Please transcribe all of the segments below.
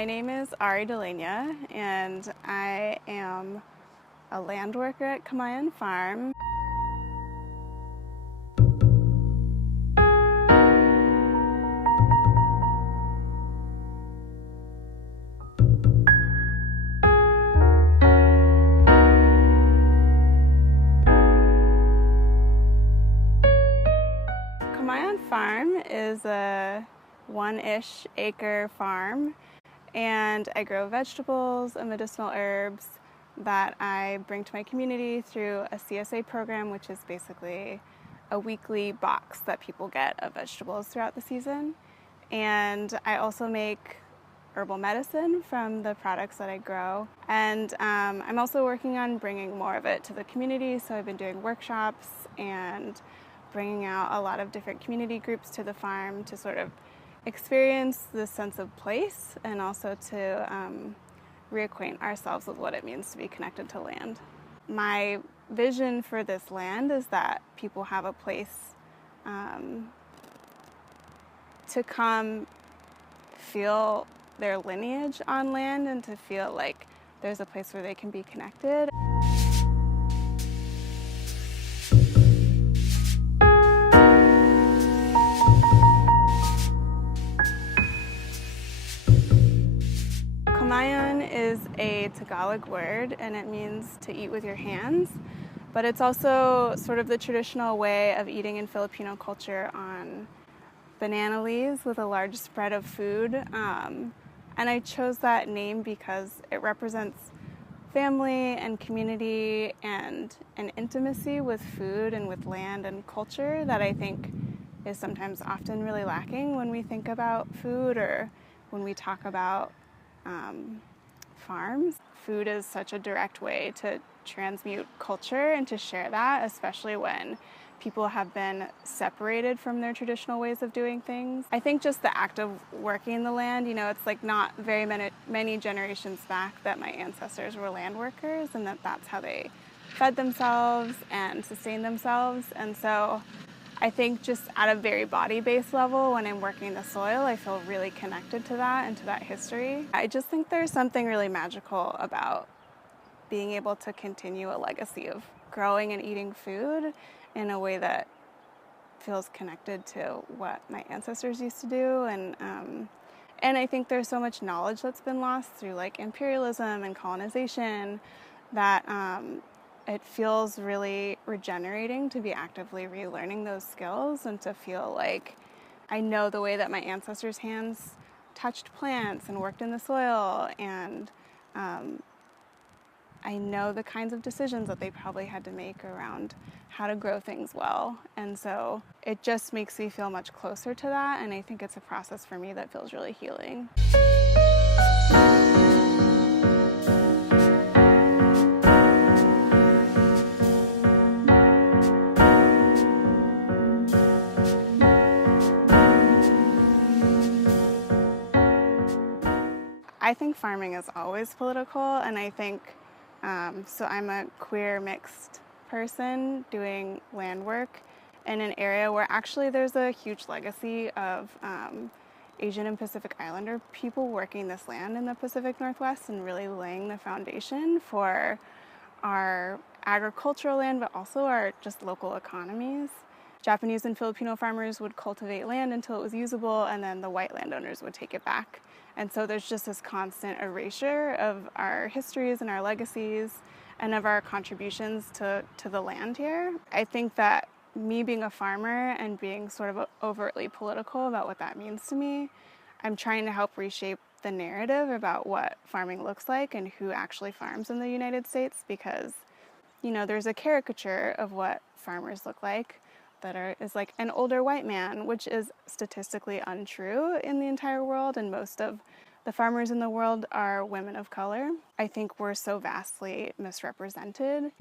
My name is Ari de Len, and I am a land worker at Kamayan Farm. Kamayan Farm is a one-ish acre farm, and I grow vegetables and medicinal herbs that I bring to my community through a CSA program, which is basically a weekly box that people get of vegetables throughout the season. And I also make herbal medicine from the products that I grow. And I'm also working on bringing more of it to the community, so I've been doing workshops and bringing out a lot of different community groups to the farm to sort of experience this sense of place and also to reacquaint ourselves with what it means to be connected to land. My vision for this land is that people have a place to come feel their lineage on land and to feel like there's a place where they can be connected. Kamayan is a Tagalog word, and it means to eat with your hands, but it's also sort of the traditional way of eating in Filipino culture on banana leaves with a large spread of food. And I chose that name because it represents family and community and an intimacy with food and with land and culture that I think is sometimes often really lacking when we think about food or when we talk about farms. Food is such a direct way to transmute culture and to share that, especially when people have been separated from their traditional ways of doing things. I think just the act of working the land, it's like not very many generations back that my ancestors were land workers and that's how they fed themselves and sustained themselves. And so I think just at a very body-based level, when I'm working the soil, I feel really connected to that and to that history. I just think there's something really magical about being able to continue a legacy of growing and eating food in a way that feels connected to what my ancestors used to do. And I think there's so much knowledge that's been lost through like imperialism and colonization that it feels really regenerating to be actively relearning those skills and to feel like I know the way that my ancestors' hands touched plants and worked in the soil, and I know the kinds of decisions that they probably had to make around how to grow things well. And so it just makes me feel much closer to that, and I think it's a process for me that feels really healing. I think farming is always political, and I think, so I'm a queer mixed person doing land work in an area where actually there's a huge legacy of Asian and Pacific Islander people working this land in the Pacific Northwest and really laying the foundation for our agricultural land, but also our just local economies. Japanese and Filipino farmers would cultivate land until it was usable, and then the white landowners would take it back. And so there's just this constant erasure of our histories and our legacies and of our contributions to the land here. I think that me being a farmer and being sort of overtly political about what that means to me, I'm trying to help reshape the narrative about what farming looks like and who actually farms in the United States, because, there's a caricature of what farmers look like that is like an older white man, which is statistically untrue in the entire world, and most of the farmers in the world are women of color. I think we're so vastly misrepresented.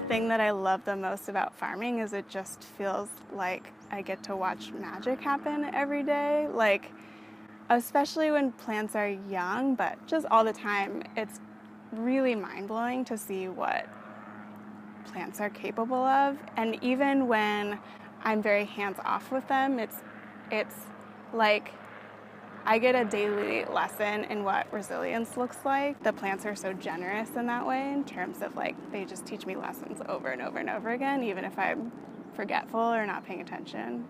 The thing that I love the most about farming is it just feels like I get to watch magic happen every day. Like, especially when plants are young, but just all the time, it's really mind-blowing to see what plants are capable of. And even when I'm very hands-off with them, it's like I get a daily lesson in what resilience looks like. The plants are so generous in that way, in terms of like they just teach me lessons over and over and over again, even if I'm forgetful or not paying attention.